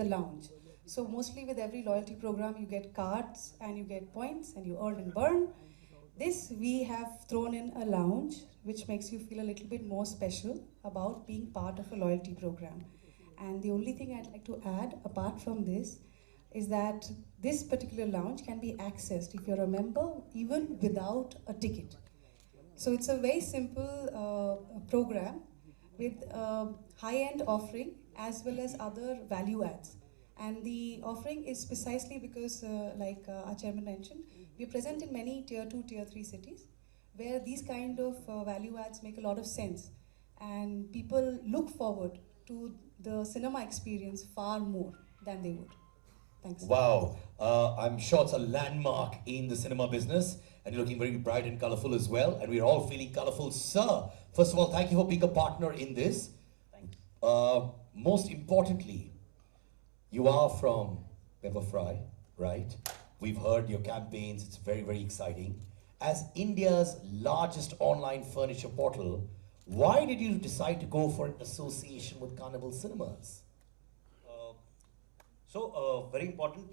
the lounge. So mostly with every loyalty program, you get cards and you get points and you earn and burn. This, we have thrown in a lounge, which makes you feel a little bit more special about being part of a loyalty program. And the only thing I'd like to add, apart from this, is that this particular lounge can be accessed if you're a member, even without a ticket. So it's a very simple program with high-end offering as well as other value adds. And the offering is precisely because, like our chairman mentioned, we're present in many tier 2, tier 3 cities where these kind of value adds make a lot of sense. And people look forward to the cinema experience far more than they would. Thanks. Wow, I'm sure it's a landmark in the cinema business, and you're looking very bright and colorful as well, and we're all feeling colorful, sir. First of all, thank you for being a partner in this. Most importantly, you are from Pepperfry, right? We've heard your campaigns, it's very, very exciting. As India's largest online furniture portal, why did you decide to go for an association with Carnival Cinemas? Very important,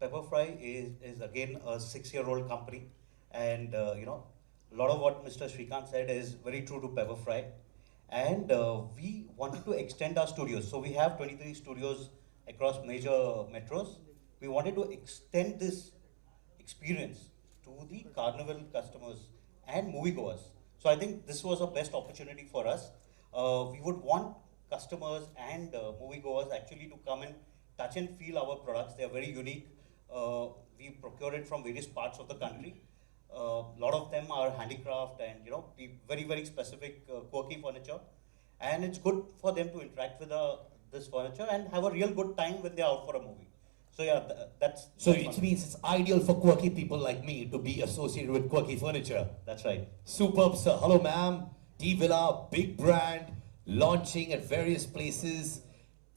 Pepperfry is again a 6-year-old company, and a lot of what Mr. Srikanth said is very true to Pepperfry. And we wanted to extend our studios. So we have 23 studios across major metros. We wanted to extend this experience to the Carnival customers and moviegoers. So I think this was a best opportunity for us. We would want customers and moviegoers actually to come and touch and feel our products. They are very unique. We procure it from various parts of the country. A lot of them are handicraft and very, very specific quirky furniture. And it's good for them to interact with this furniture and have a real good time when they're out for a movie. So yeah, that's... So it means it's ideal for quirky people like me to be associated with quirky furniture. That's right. Superb, sir. Hello, ma'am. T-Villa, big brand, launching at various places.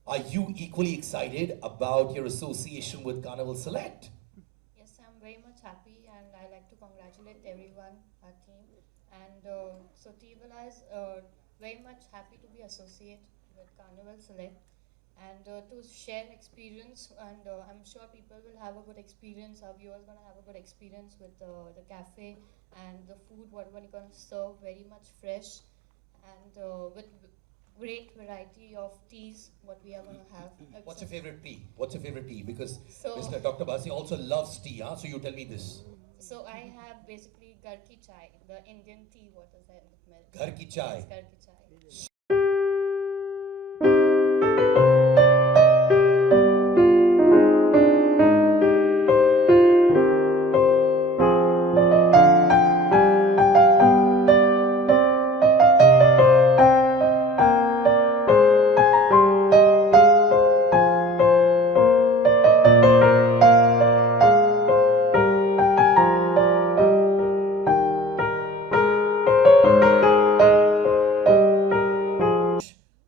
Are you equally excited about your association with Carnival Select? Yes, I'm very much happy, and I like to congratulate everyone, our team. And so T-Villa is very much happy to be associated with Carnival Select and to share experience. And I'm sure people will have a good experience. Our viewers going to have a good experience with the cafe and the food, what we're going to serve, very much fresh and with great variety of teas, what we are going to have. What's your favorite tea? What's your favorite tea? Because So- Mr. Dr. Basi also loves tea, huh? So you tell me this. So I have basically Ghar Ki Chai, the Indian tea, what is that with milk? Ghar Ki Chai. Yes, Ghar Ki Chai.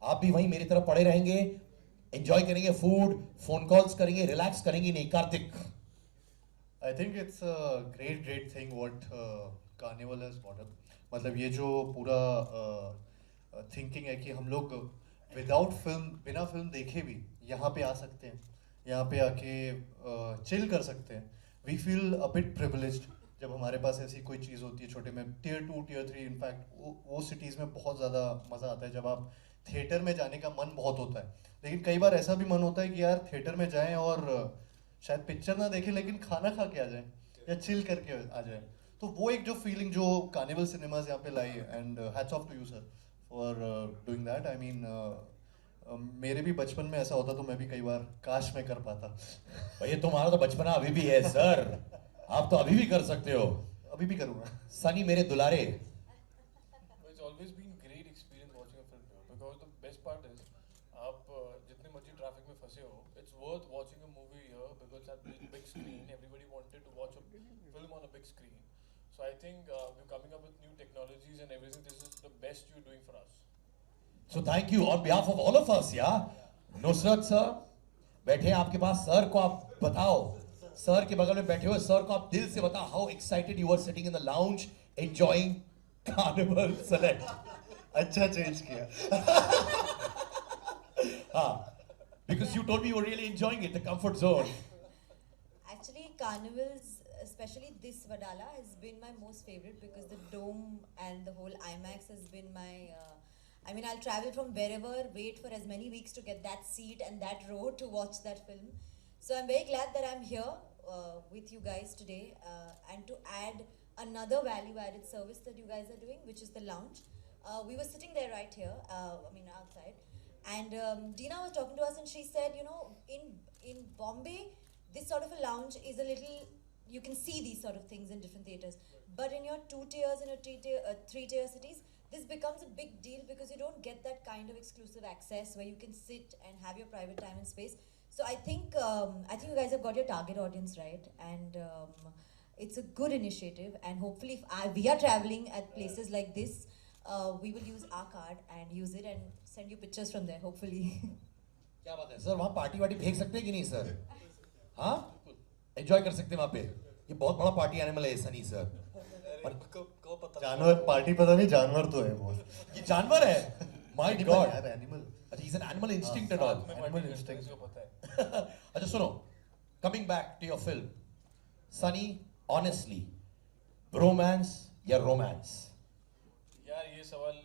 आप भी वहीं मेरी तरफ पड़े रहेंगे, enjoy करेंगे food, phone calls करेंगे, relax करेंगे नहीं? Kartik, I think it's a great thing what Carnival has brought up. मतलब ये जो पूरा थिंकिंग है कि हम लोग विदाउट फिल्म, बिना फिल्म देखे भी यहाँ पे आ सकते हैं, यहाँ पे आके चिल कर सकते हैं. We feel a bit privileged जब हमारे पास ऐसी कोई चीज़ होती है छोटे में. टियर 2 टियर 3 इनफैक्ट वो सिटीज़ में बहुत ज़्यादा मज़ा आता है जब आप थिएटर में जाने का मन बहुत होता है. लेकिन कई बार ऐसा भी मन होता है कि यार थिएटर में जाएं और शायद पिक्चर ना देखें लेकिन खाना खा के आ जाएं या चिल करके आ जाएं. तो वो एक जो फीलिंग जो कार्निवल सिनेमाज यहाँ पे लाई है, and hats off to you sir for doing that. I mean मेरे भी बचपन में ऐसा होता तो मैं भी कई बार काश में कर पाता. भैया तुम्हारा तो बचपना अभी भी है सर, आप तो अभी भी कर सकते हो. अभी भी करूँगा. सनी मेरे दुलारे, It's always been great experience watching a film here because the best part is आप जितने मर्जी ट्रैफिक में फंसे हो, it's worth watching a movie here because at big screen everybody wanted to watch a film on a big screen. So I think we're coming up with new technologies and everything. This is the best you're doing for us. so thank you on behalf of all of us. Nusrat sir बैठे हैं आपके पास, sir को आप बताओ, sir के बगल में बैठे हुए सर को आप दिल से बताओ, how excited you are sitting in the lounge enjoying carnival select. अच्छा चेंज किया. हाँ, because you told me you were really enjoying it, the comfort zone. Actually, carnivals, especially this Vadala, has been my most favorite because the dome and the whole IMAX has been my. I mean, I'll travel from wherever, wait for as many weeks to get that seat and that row to watch that film. So I'm very glad that I'm here with you guys today and to add another value-added service that you guys are doing, which is the lounge. We were sitting there right here, outside, and Dina was talking to us, and she said, you know, in Bombay, this sort of a lounge is a little. You can see these sort of things in different theaters, but in your 2 tiers and 3-tier cities, this becomes a big deal because you don't get that kind of exclusive access where you can sit and have your private time and space. So I think you guys have got your target audience right, and it's a good initiative. And hopefully, if we are traveling at places like this, we will use our card and use it and send you pictures from there. Hopefully. क्या बात है sir, वहाँ party वार्टी भेज सकते हैं कि नहीं सर? हाँ, एंजॉय कर सकते हैं वहाँ पे. ये बहुत बड़ा पार्टी एनिमल है सनी सर. जानवर पार्टी पता नहीं, जानवर तो है वो. ये जानवर है. My God. यार एनिमल. अच्छा, he's an animal instinct and all. Animal instinct. अच्छा सुनो, coming back to your film, Sunny, honestly, bromance या romance? यार ये सवाल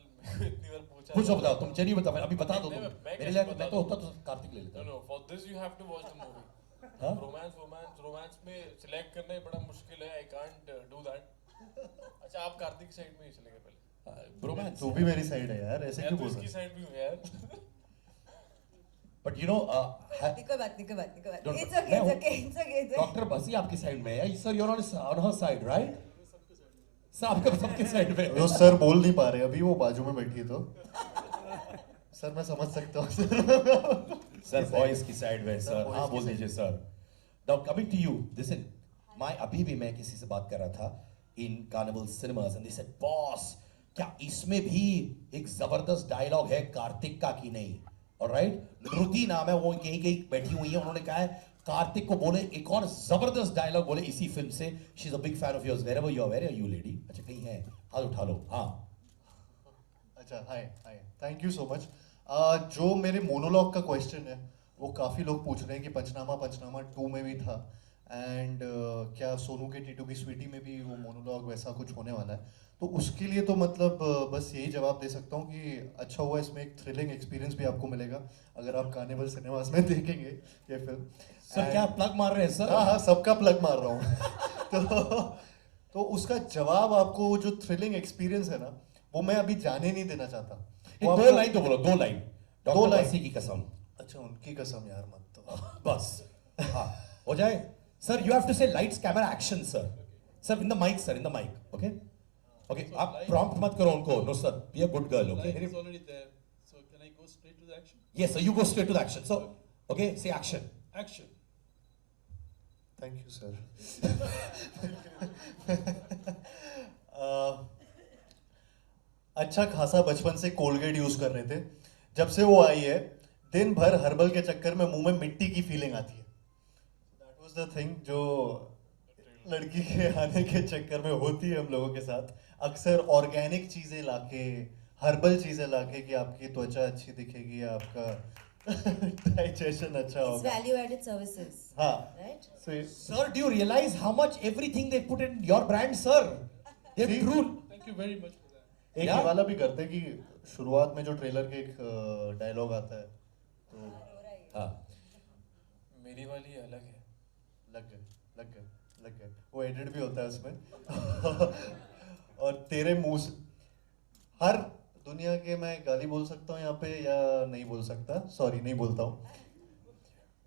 इतनी बार पूछा. कुछ बताओ, तुम चलिए बताओ, अभी बता दो तुम. मैं मेरे कैसे लिए बता मैं तो दूं? होता तो कार्तिक ले लेता. No, for this you have to watch the movie. हाँ? रोमांस में सिलेक्ट करना ही बड़ा मुश्किल है. I can't do that. अच्छा, आप कार्तिक साइड में ही चलेंगे पहले. Bromance. तू भी मेरी साइड है यार, ऐसे मैं क्यों तो बोल इसकी रहा है? साइड भी हूँ यार. But you know, कोई बात नहीं. Don't- It's okay. It's okay. It's okay. It's okay. Doctor बसी आपकी साइड में है. Sir, you're on her side, right? Sir आपका सबके साइड में. वो सर बोल नहीं पा रहे अभी, वो बाजू में बैठी है तो. सर मैं समझ सकता हूँ सर. सर बॉयज की साइड में सर. boys हाँ की बोल दीजिए sir. Now coming to you, listen, अभी भी मैं किसी से बात कर रहा था in Carnival Cinemas and they said, boss, क्या इसमें भी एक जबरदस्त डायलॉग है कार्तिक का कि नहीं? Alright, श्रुति नाम है, वो कहीं कहीं बैठी हुई है. उन्होंने कहा है कार्तिक को बोले एक और जबरदस्त डायलॉग बोले इसी फिल्म से. She is a big fan of yours. Wherever you are, where are you lady? अच्छा कहीं है, हाथ उठा लो. हाँ. अच्छा, hi thank you so much. जो मेरे मोनोलॉग का क्वेश्चन है वो काफ़ी लोग पूछ रहे हैं कि पंचनामा 2 में भी था, एंड क्या सोनू के टीटू की स्वीटी में भी वो मोनोलॉग वैसा कुछ होने वाला है. तो उसके लिए तो मतलब बस यही जवाब दे सकता हूँ कि अच्छा हुआ, इसमें एक थ्रिलिंग एक्सपीरियंस भी आपको मिलेगा अगर आप कार्निवल सिनेमास में देखेंगे ये फिल्म. सर क्या प्लग मार रहे हैं सर? हाँ, सबका प्लग मार रहा हूँ. तो उसका जवाब आपको जो थ्रिलिंग एक्सपीरियंस है ना, वो मैं अभी जाने नहीं देना चाहता. वो 2 लाइन तो बोलो, 2 लाइन. दो डॉक्टर लाइन. बसी की कसम. अच्छा, उनकी कसम यार मत तो. बस. हाँ, हो जाए. Sir, you have to say lights, camera, action, sir. Sir, in the mic, sir, in the mic. Okay? Okay, आप prompt मत करो उनको. No, sir, be a good girl. Okay? Light is already there. So can I go straight to the action? Yes, sir, you go straight to the action. So, okay, say action. Action. Thank you sir. अच्छा खासा बचपन से Colgate use कर रहे थे. जब से वो आई है, दिन भर हर्बल के चक्कर में मुंह में मिट्टी की फीलिंग आती है. दैट वाज द थिंग जो लड़की के आने के चक्कर में होती है हम लोगों के साथ. अक्सर ऑर्गेनिक चीजें लाके, हर्बल चीजें लाके कि आपकी त्वचा अच्छी दिखेगी, आपका डाइजेशन अच्छा It's होगा. value-added services, हाँ. right? So, Sir, do you realize how much everything they put in your brand, sir? They See? true. Thank you very much for that. एक Yeah? ये वाला भी करते हैं कि शुरुआत में जो ट्रेलर के एक डायलॉग आता है तो हाँ. मेरी वाली अलग है. लग गए वो एडिट भी होता है उसमें. और तेरे मुंह से हर दुनिया के, मैं गाली बोल सकता हूँ यहाँ पे या नहीं बोल सकता? सॉरी, नहीं बोलता हूँ.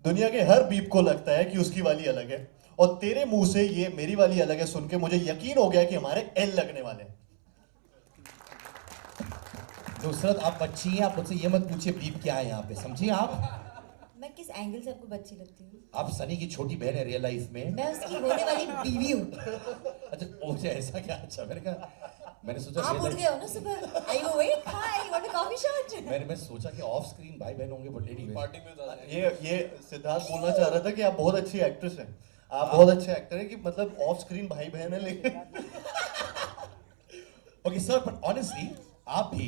दुनिया के हर बीप को लगता है कि उसकी वाली अलग है, और तेरे मुंह से ये मेरी वाली अलग है सुन के मुझे यकीन हो गया कि हमारे एल लगने वाले हैं. नुसरत, आप बच्ची हैं, आप मुझसे ये मत पूछिए बीप क्या है यहाँ पे, समझिए आप. मैं किस एंगल से आपको बच्ची लगती हूँ? आप सनी की छोटी बहन है रियल लाइफ में. मैं उसकी होने वाली बीवी हूँ. अच्छा, ओह ऐसा क्या? अच्छा, मैंने सोचा आप real उठ life- गए हो ना सुबह. Are you awake? Hi, you want a coffee shot? मैं सोचा कि ऑफ स्क्रीन भाई बहन होंगे, बट एनीवे. पार्टी में था. ये सिद्धार्थ बोलना चाह रहा था कि आप बहुत अच्छी एक्ट्रेस हैं. आप बहुत अच्छे एक्टर हैं कि मतलब ऑफ स्क्रीन भाई बहन है, लेकिन Okay, sir, but honestly, आप भी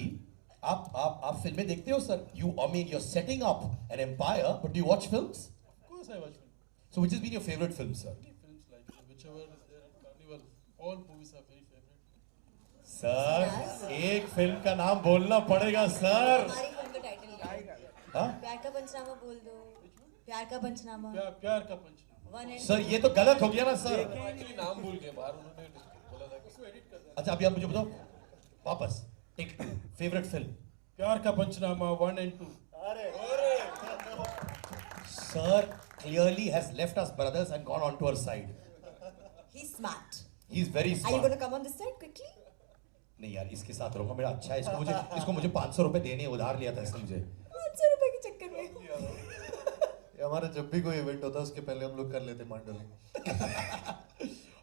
आप फिल्में देखते हो sir? You, I mean, you're setting up an empire, but do you watch films? Of course, I watch film. So which has been your favorite film, sir? Many films like whichever is there at Carnival. All movies are very favorite. Sir एक film का नाम बोलना पड़ेगा sir. हमारी film का title क्या है? हाँ? प्यार का पंचनामा बोल दो. प्यार का पंचनामा. प्यार का पंचनामा. One and सर ये तो गलत हो गया ना सर. Actually नाम भूल गए बाहर उन्होंने बोला था कि उसको edit कर देना. अच्छा अभी आप मुझे बताओ वापस. Take 2 favourite film. Pyaar Ka panchnama 1 and 2. Sir clearly has left us brothers and gone onto our side. he's smart. He's very Are you smart. going to come on this side quickly? नहीं यार इसके साथ रहूंगा. मेरा अच्छा है. इसको मुझे 500 रुपए देने उधार लिया था इसने मुझे. 500 रुपए के चक्कर में. ये हमारा जब भी कोई इवेंट होता है उसके पहले हम लोग कर लेते मंडली.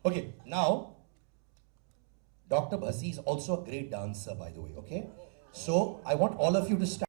Okay, now Dr. Bhasi is also a great dancer, by the way. Okay, so I want all of you to stand.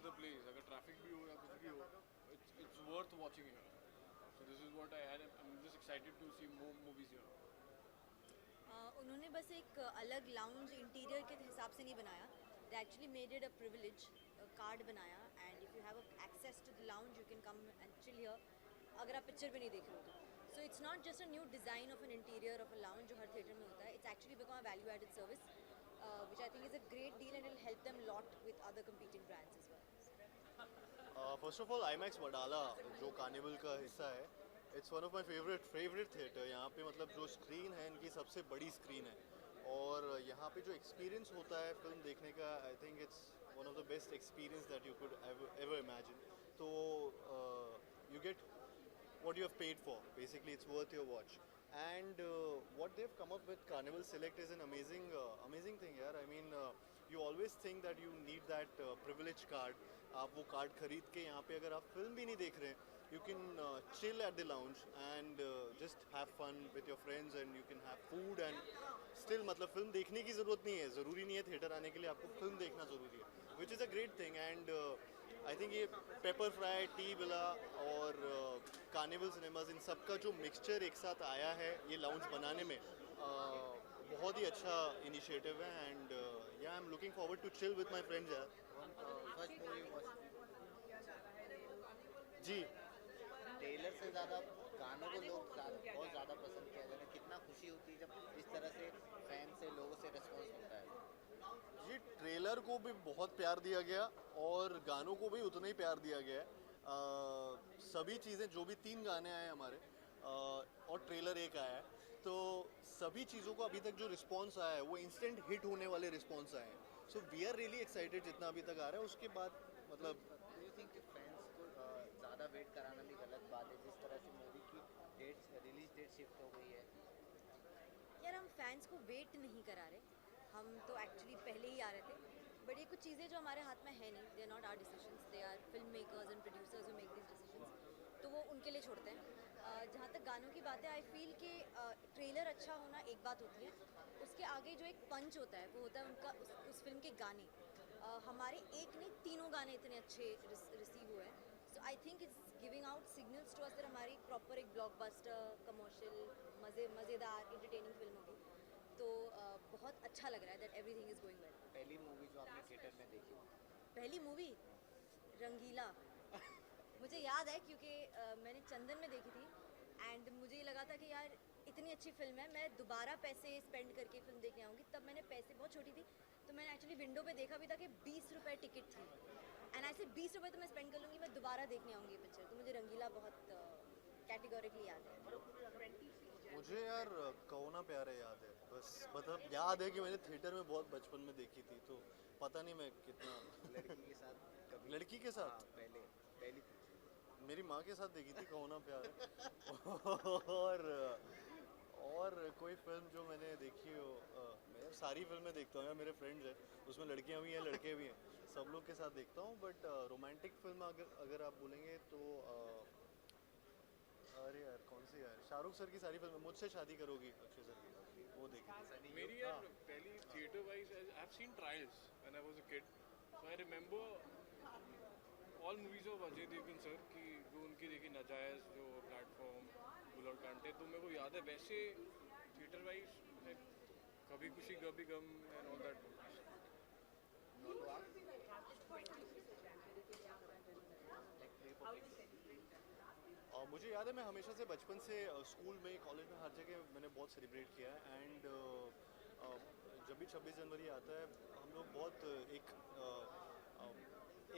is the place. अगर traffic भी हो या कुछ भी हो, it's worth watching here. So this is what I had. I'm just excited to see more movies here. उन्होंने बस एक अलग लाउंज इंटीरियर के हिसाब से नहीं बनाया. They actually made it a privilege, card बनाया, and if you have access to the lounge, you can come and chill here. अगर आप पिक्चर भी नहीं देख रहे हो तो. So it's not just a new design of an interior of a lounge जो हर theatre में होता है. It's actually become a value-added service, which I think is a great deal and it'll help them a lot with other competing brands as well. First of all IMAX Wadala जो carnival का हिस्सा है, it's one of my favourite theatre. यहाँ पे मतलब जो screen है इनकी सबसे बड़ी स्क्रीन है, और यहाँ पे जो एक्सपीरियंस होता है फिल्म देखने का, I think it's one of the best experience that you could ever imagine. तो you get what you have paid for. Basically, it's worth your watch. And what they've come up with, Carnival Select, is an amazing thing, yaar. I mean, you always think that you need that privilege card. आप वो card खरीद के यहाँ पे अगर आप film भी नहीं देख रहे हैं, you can chill at the lounge and just have fun with your friends, and you can have food and still मतलब फिल्म देखने की ज़रूरत नहीं है, ज़रूरी नहीं है थिएटर आने के लिए आपको फिल्म देखना ज़रूरी है, which is a great thing. And I think ये पेपर फ्राई, टी विला और कार्निवल सिनेमाज, इन सब का जो मिक्सचर एक साथ आया है ये लाउंज बनाने में, बहुत ही अच्छा इनिशिएटिव है. And yeah I am looking forward to chill with my friends यार. जी, ट्रेलर से ज़्यादा गानों को लोग बहुत ज़्यादा पसंद किया जा रहा है. कितना खुशी होती है जब इस तरह से फैन से लोगों से रिस्पॉन्स मिलता है. ये ट्रेलर को भी बहुत प्यार दिया गया और गानों को भी उतना ही प्यार दिया गया है. सभी चीज़ें, जो भी 3 गाने आए हमारे और ट्रेलर एक आया है, तो सभी चीज़ों को अभी तक जो रिस्पांस आया है वो इंस्टेंट हिट होने वाले रिस्पांस आए हैं. So we are really excited जितना अभी तक आ रहा है. उसके बाद मतलब डू यू थिंक कि फैंस को ज़्यादा वेट कराना भी गलत बात है, जिस तरह से मूवी की रिलीज डेट शिफ्ट हो गई है? यार हम फैंस को वेट नहीं करा रहे, हम तो एक्चुअली पहले ही आ रहे थे. बट ये कुछ चीज़ें जो हमारे हाथ में है नहीं, they are not our decisions, they are film makers and producers who make this decisions, तो वो उनके लिए छोड़ते हैं. जहाँ तक गानों की बात है, आई फील कि ट्रेलर अच्छा होना एक बात होती है, उसके आगे जो एक पंच होता है वो होता है उनका उस फिल्म के गाने. हमारे एक नहीं, तीनों गाने इतने अच्छे रिसीव हुए हैं. So I think it's giving out signals to us that हमारी प्रॉपर एक ब्लॉकबस्टर कमर्शियल मज़ेदार इंटरटेनिंग फिल्म होगी. तो बहुत अच्छा लग रहा है that everything is going well. पहली मूवी जो आपने थिएटर में देखी? पहली मूवी रंगीला. मुझे याद है क्योंकि मैंने चंदन में देखी थी, एंड मुझे ये लगा था कि यार इतनी अच्छी फिल्म है, मैं दोबारा पैसे स्पेंड करके फिल्म देखने आऊँगी. तब मैंने पैसे, बहुत छोटी थी, तो मैंने एक्चुअली विंडो पे देखा भी था कि 20 रुपये टिकट थी, एंड ऐसे 20 रुपये तो मैं स्पेंड कर लूँगी, मैं दोबारा देखने आऊँगी ये पिक्चर. तो मुझे रंगीला बहुत कैटेगोरिकली याद है. मुझे यार कहो ना प्यारे याद है, बस मतलब याद है कि मैंने थिएटर में बहुत बचपन में देखी थी, तो पता नहीं मैं कितना. लड़की के साथ कभी? लड़की के साथ? हाँ, पहली मेरी माँ के साथ देखी थी कहो ना प्यारे. और कोई फिल्म जो मैंने देखी हो, मैं सारी फिल्में देखता हूँ यार, मेरे फ्रेंड्स हैं उसमें लड़कियाँ भी हैं लड़के भी हैं, सब लोग के साथ देखता हूँ. बट रोमांटिक फिल्म अगर आप बोलेंगे तो अरे यार कौन सी यार, शाहरुख सर की सारी फिल्में, मुझसे शादी करोगी अक्षय सर की, वो देखी थी. मेरी यार पहली theatre wise, I have seen trials when I was a kid, so I remember all movies of Ajay Devgan sir की, जो उनकी देखी नाजायज़, जो प्लेटफॉर्म, बुलेट कांटे, तो मेरे को याद है. वैसे थिएटर वाइज कभी खुशी कभी गम एंड ऑल दैट मूवीज. मुझे याद है मैं हमेशा से बचपन से स्कूल में, कॉलेज में, हर जगह मैंने बहुत सेलिब्रेट किया है. एंड जब भी 26 जनवरी आता है हम लोग बहुत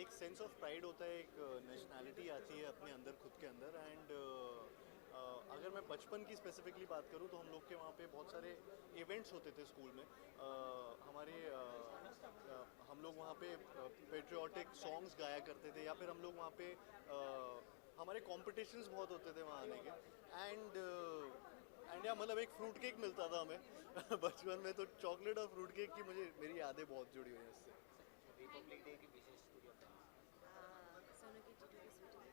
एक सेंस ऑफ प्राइड होता है, एक नेशनैलिटी आती है अपने अंदर, खुद के अंदर. एंड अगर मैं बचपन की स्पेसिफिकली बात करूं तो हम लोग के वहाँ पे बहुत सारे इवेंट्स होते थे स्कूल में. हम लोग वहाँ पे पेट्रियाटिक सॉन्ग्स गाया करते थे, या फिर हम लोग वहाँ पे हमारे कॉम्पिटिशन्स बहुत होते थे वहाँ आने के. एंड या मतलब एक फ्रूट केक मिलता था हमें बचपन में, तो चॉकलेट और फ्रूट केक की मेरी यादें बहुत जुड़ी हुई हैं इससे. रिपब्लिक डे की विशेष सोनू की टीटू की स्वीटी.